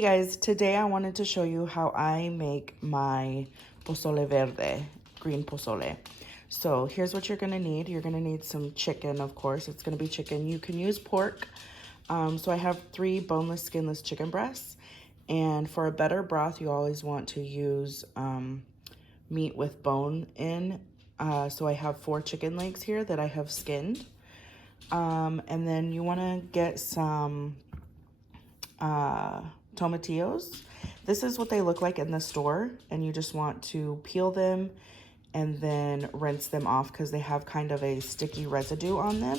Hey guys, today I wanted to show you how I make my Pozole Verde, green pozole. So here's what you're gonna need. You're gonna need some chicken, of course. It's gonna be chicken. You can use pork. So I have 3 boneless, skinless chicken breasts. And for a better broth, you always want to use meat with bone in. So I have 4 chicken legs here that I have skinned. And then you wanna get some Tomatillos. This is what they look like in the store, and you just want to peel them and then rinse them off because they have kind of a sticky residue on them.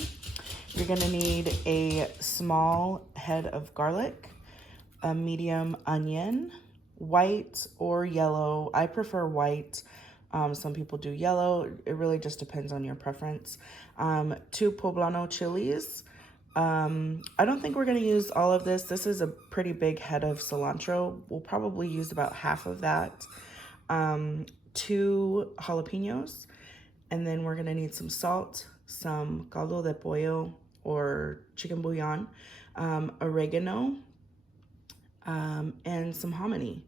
You're gonna need a small head of garlic, a medium onion, white or yellow. I prefer white. Some people do yellow. It really just depends on your preference. 2 Poblano chilies. I don't think we're going to use all of this. This is a pretty big head of cilantro. We'll probably use about half of that. 2 jalapenos. And then we're going to need some salt, some caldo de pollo or chicken bouillon, oregano, and some hominy.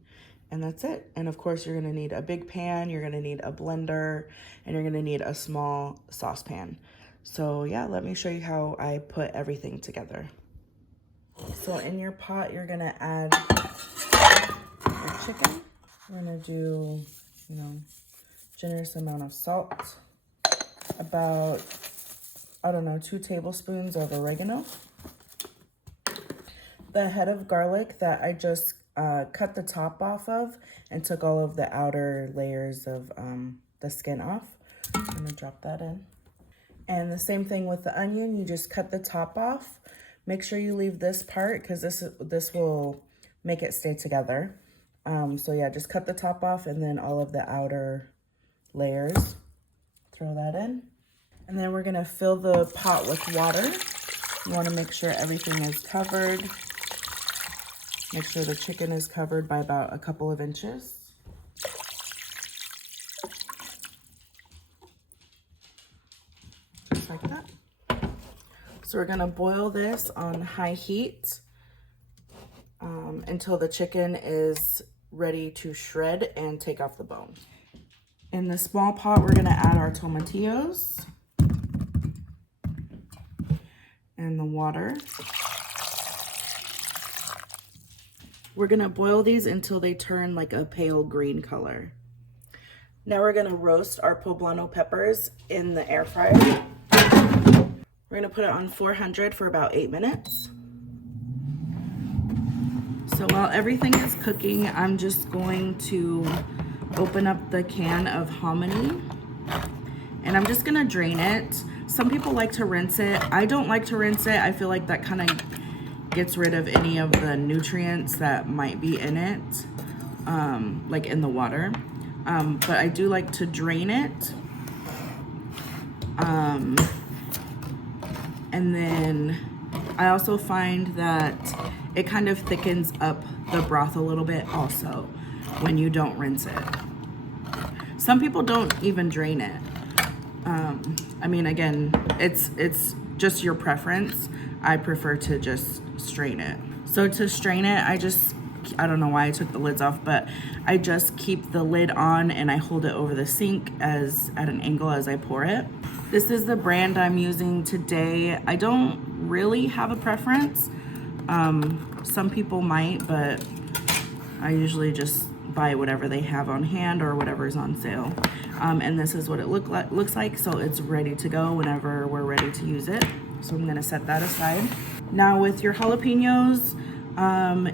And that's it. And of course, you're going to need a big pan, you're going to need a blender, and you're going to need a small saucepan. So yeah, let me show you how I put everything together. So in your pot, you're gonna add your chicken. We're gonna do, generous amount of salt. About, 2 tablespoons of oregano. The head of garlic that I just cut the top off of and took all of the outer layers of the skin off. I'm gonna drop that in. And the same thing with the onion, you just cut the top off. Make sure you leave this part because this will make it stay together. So yeah, just cut the top off and then all of the outer layers. Throw that in. And then we're gonna fill the pot with water. You wanna make sure everything is covered. Make sure the chicken is covered by about a couple of inches. Like that. So we're gonna boil this on high heat until the chicken is ready to shred and take off the bone. In the small pot, we're gonna add our tomatillos and the water. We're gonna boil these until they turn like a pale green color. Now we're gonna roast our Poblano peppers in the air fryer. We're gonna put it on 400 for about 8 minutes. So while everything is cooking, I'm just going to open up the can of hominy and I'm just gonna drain it. Some people like to rinse it. I don't like to rinse it. I feel like that kind of gets rid of any of the nutrients that might be in it, like in the water. But I do like to drain it. And then I also find that it kind of thickens up the broth a little bit also when you don't rinse it. Some people don't even drain it. I mean, again, it's just your preference. I prefer to just strain it. So to strain it, I don't know why I took the lids off, but I just keep the lid on and I hold it over the sink at an angle as I pour it. This is the brand I'm using today. I don't really have a preference. Some people might, but I usually just buy whatever they have on hand or whatever's on sale. And this is what it looks like. So it's ready to go whenever we're ready to use it. So I'm gonna set that aside. Now with your jalapenos,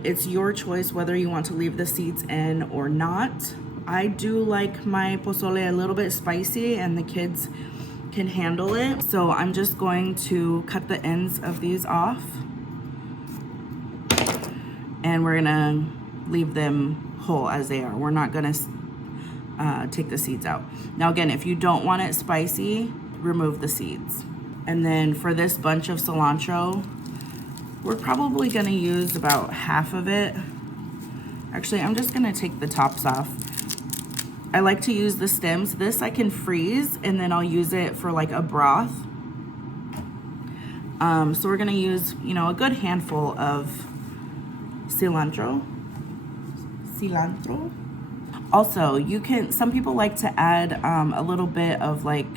it's your choice whether you want to leave the seeds in or not. I do like my pozole a little bit spicy and the kids can handle it. So I'm just going to cut the ends of these off and we're gonna leave them whole as they are. We're not gonna take the seeds out. Now again, if you don't want it spicy, remove the seeds. And then for this bunch of cilantro, we're probably gonna use about half of it. Actually, I'm just gonna take the tops off. I like to use the stems. This I can freeze and then I'll use it for like a broth. So we're gonna use, a good handful of cilantro. cilantro. Also, you can, some people like to add a little bit of like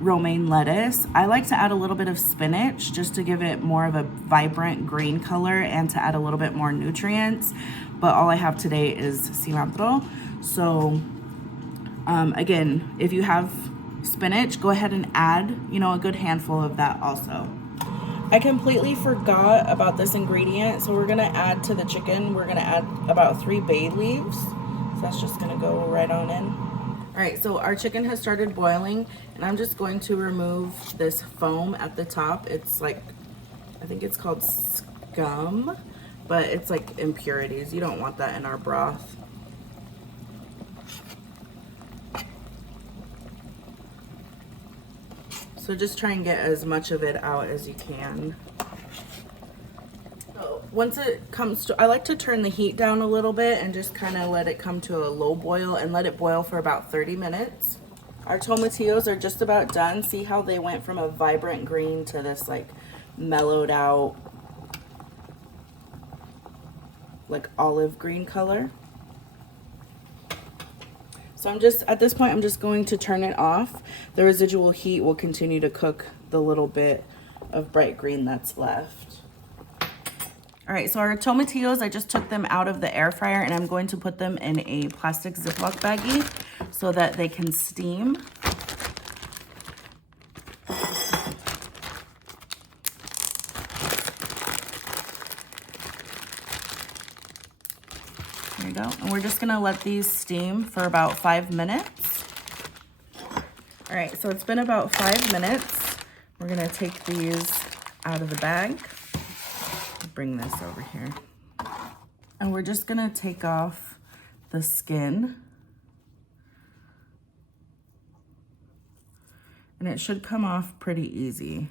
romaine lettuce. I like to add a little bit of spinach just to give it more of a vibrant green color and to add a little bit more nutrients. But all I have today is cilantro. So again, if you have spinach, go ahead and add, you know, a good handful of that also. I completely forgot about this ingredient, so we're gonna add to the chicken, we're gonna add about 3 bay leaves. So that's just gonna go right on in. All right, so our chicken has started boiling, and I'm just going to remove this foam at the top. It's like, I think it's called scum, but it's like impurities. You don't want that in our broth. So just try and get as much of it out as you can. So once it comes to, I like to turn the heat down a little bit and just kind of let it come to a low boil and let it boil for about 30 minutes. Our tomatillos are just about done. See how they went from a vibrant green to this like mellowed out, like olive green color. So I'm just, at this point, I'm just going to turn it off. The residual heat will continue to cook the little bit of bright green that's left. All right, so our tomatillos, I just took them out of the air fryer and I'm going to put them in a plastic Ziploc baggie so that they can steam. There you go. And we're just gonna let these steam for about 5 minutes. All right, so it's been about 5 minutes. We're gonna take these out of the bag. Bring this over here. And we're just gonna take off the skin. And it should come off pretty easy.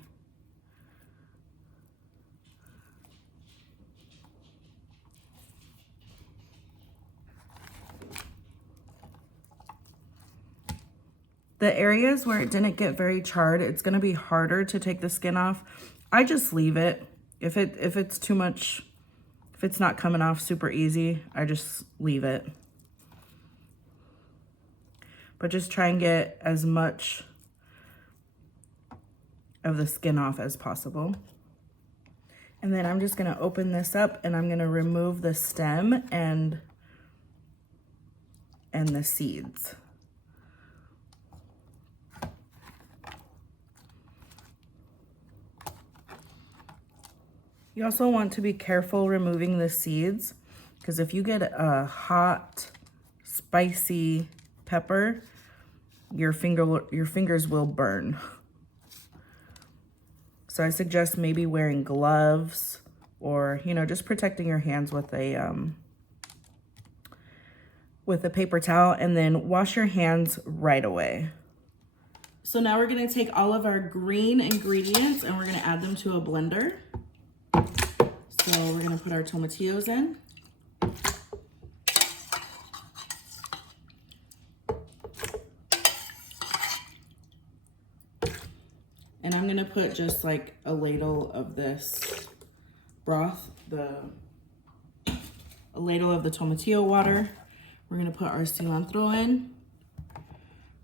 The areas where it didn't get very charred, it's gonna be harder to take the skin off. I just leave it. If it's too much, if it's not coming off super easy, I just leave it. But just try and get as much of the skin off as possible. And then I'm just gonna open this up and I'm gonna remove the stem and the seeds. You also want to be careful removing the seeds because if you get a hot, spicy pepper, your fingers will burn. So I suggest maybe wearing gloves or, you know, just protecting your hands with a paper towel and then wash your hands right away. So now we're gonna take all of our green ingredients and we're gonna add them to a blender. So we're gonna put our tomatillos in. And I'm gonna put just like a ladle of this broth, a ladle of the tomatillo water. We're gonna put our cilantro in,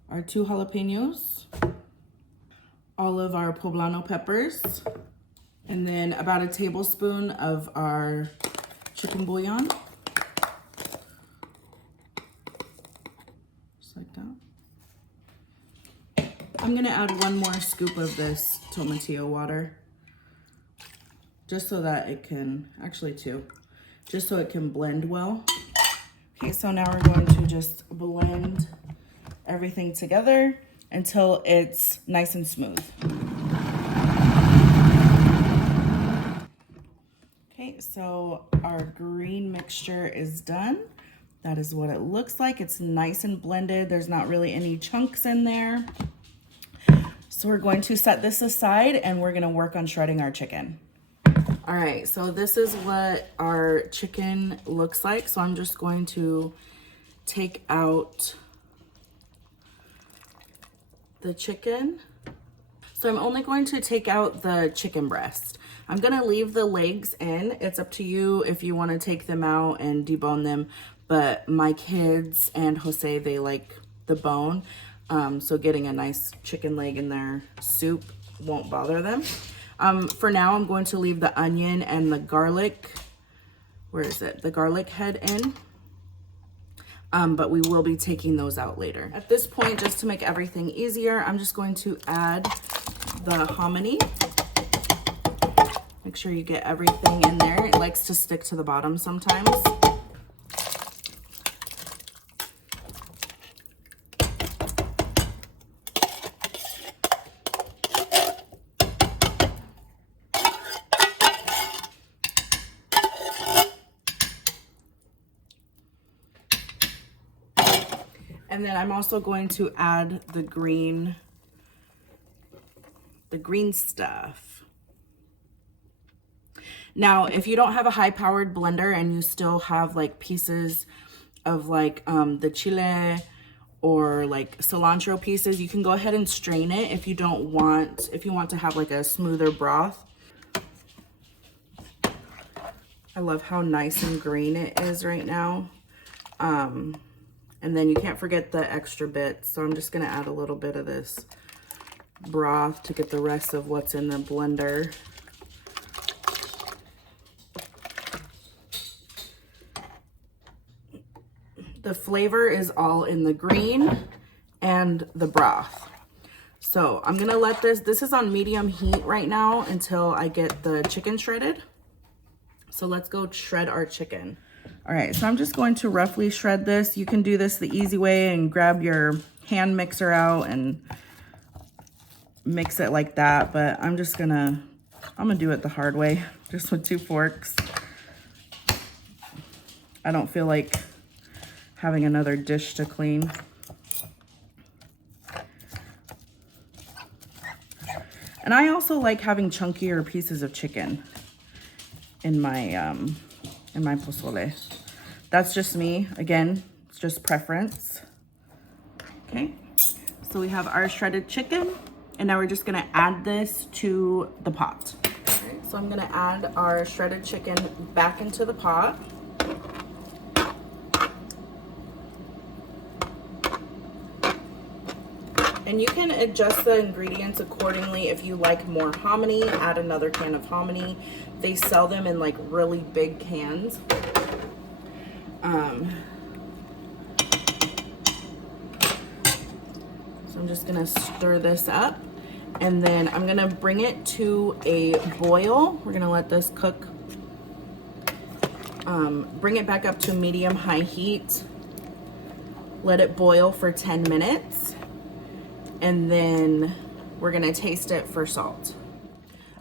our 2 jalapenos, all of our Poblano peppers, and then about a tablespoon of our chicken bouillon. Just like that. I'm gonna add 1 more scoop of this tomatillo water, just so that it can, actually 2, just so it can blend well. Okay, so now we're going to just blend everything together until it's nice and smooth. Okay, so our green mixture is done. That is what it looks like. It's nice and blended. There's not really any chunks in there. So we're going to set this aside and we're gonna work on shredding our chicken. All right, so this is what our chicken looks like. So I'm just going to take out the chicken. So I'm only going to take out the chicken breast. I'm gonna leave the legs in. It's up to you if you wanna take them out and debone them, but my kids and Jose, they like the bone. So getting a nice chicken leg in their soup won't bother them. For now, I'm going to leave the onion and the garlic, where is it? The garlic head in. But we will be taking those out later. At this point, just to make everything easier, I'm just going to add the hominy. Make sure you get everything in there. It likes to stick to the bottom sometimes. And then I'm also going to add the green stuff. Now, if you don't have a high-powered blender and you still have like pieces of like the chile or like cilantro pieces, you can go ahead and strain it if you want to have like a smoother broth. I love how nice and green it is right now. And then you can't forget the extra bits. So I'm just gonna add a little bit of this broth to get the rest of what's in the blender. The flavor is all in the green and the broth. So I'm gonna let this is on medium heat right now until I get the chicken shredded. So let's go shred our chicken. All right, so I'm just going to roughly shred this. You can do this the easy way and grab your hand mixer out and mix it like that, but I'm gonna do it the hard way, just with 2 forks. I don't feel like having another dish to clean. And I also like having chunkier pieces of chicken in my pozole. That's just me. Again, it's just preference. Okay, so we have our shredded chicken, and now we're just gonna add this to the pot. Okay, so I'm gonna add our shredded chicken back into the pot. And you can adjust the ingredients accordingly. If you like more hominy, add another can of hominy. They sell them in like really big cans. So I'm just gonna stir this up, and then I'm gonna bring it to a boil. We're gonna let this cook. Bring it back up to medium-high heat. Let it boil for 10 minutes. And then we're gonna taste it for salt.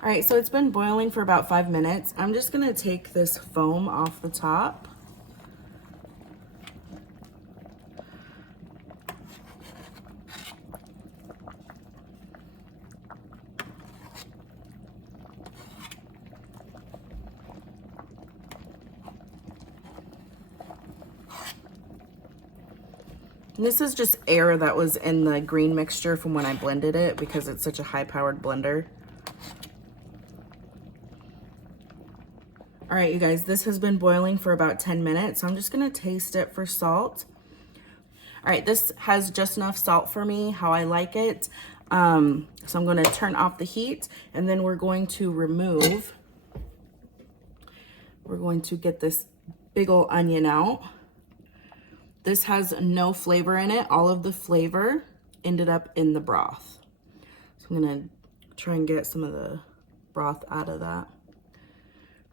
All right, so it's been boiling for about 5 minutes. I'm just gonna take this foam off the top. And this is just air that was in the green mixture from when I blended it because it's such a high-powered blender. All right, you guys, this has been boiling for about 10 minutes. So I'm just gonna taste it for salt. All right, this has just enough salt for me, how I like it. So I'm gonna turn off the heat, and then we're going to get this big ol' onion out. This has no flavor in it. All of the flavor ended up in the broth. So I'm gonna try and get some of the broth out of that.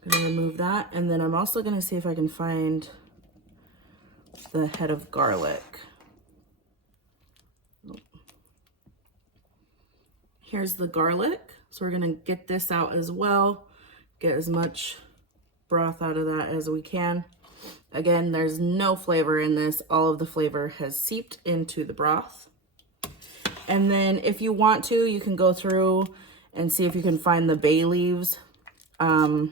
I'm gonna remove that. And then I'm also gonna see if I can find the head of garlic. Here's the garlic. So we're gonna get this out as well. Get as much broth out of that as we can. Again, there's no flavor in this. All of the flavor has seeped into the broth. And then if you want to, you can go through and see if you can find the bay leaves. I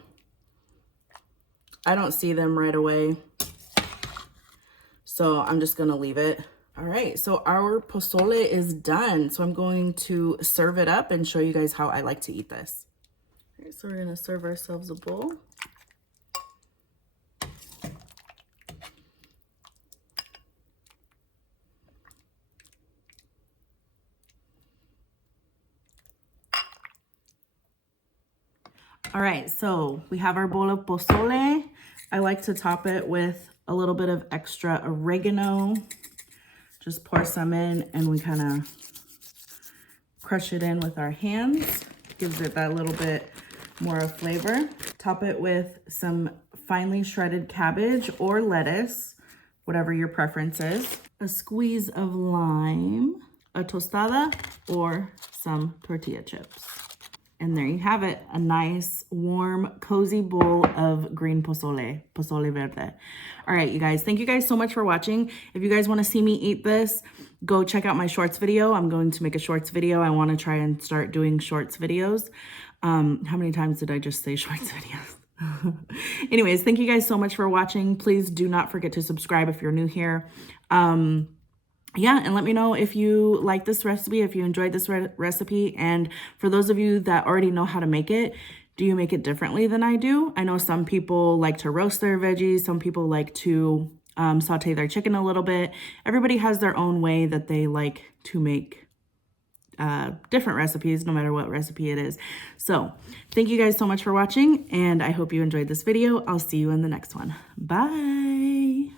don't see them right away, so I'm just gonna leave it. All right, so our pozole is done. So I'm going to serve it up and show you guys how I like to eat this. All right, so we're gonna serve ourselves a bowl. All right, so we have our bowl of pozole. I like to top it with a little bit of extra oregano. Just pour some in and we kind of crush it in with our hands. Gives it that little bit more of flavor. Top it with some finely shredded cabbage or lettuce, whatever your preference is. A squeeze of lime, a tostada, or some tortilla chips. And there you have it, a nice, warm, cozy bowl of green pozole, Pozole Verde. All right, you guys, thank you guys so much for watching. If you guys want to see me eat this, go check out my shorts video. I'm going to make a shorts video. I want to try and start doing shorts videos. How many times did I just say shorts videos? Anyways, thank you guys so much for watching. Please do not forget to subscribe if you're new here. Yeah, and let me know if you like this recipe, if you enjoyed this recipe. And for those of you that already know how to make it, do you make it differently than I do? I know some people like to roast their veggies. Some people like to saute their chicken a little bit. Everybody has their own way that they like to make different recipes, no matter what recipe it is. So thank you guys so much for watching, and I hope you enjoyed this video. I'll see you in the next one. Bye.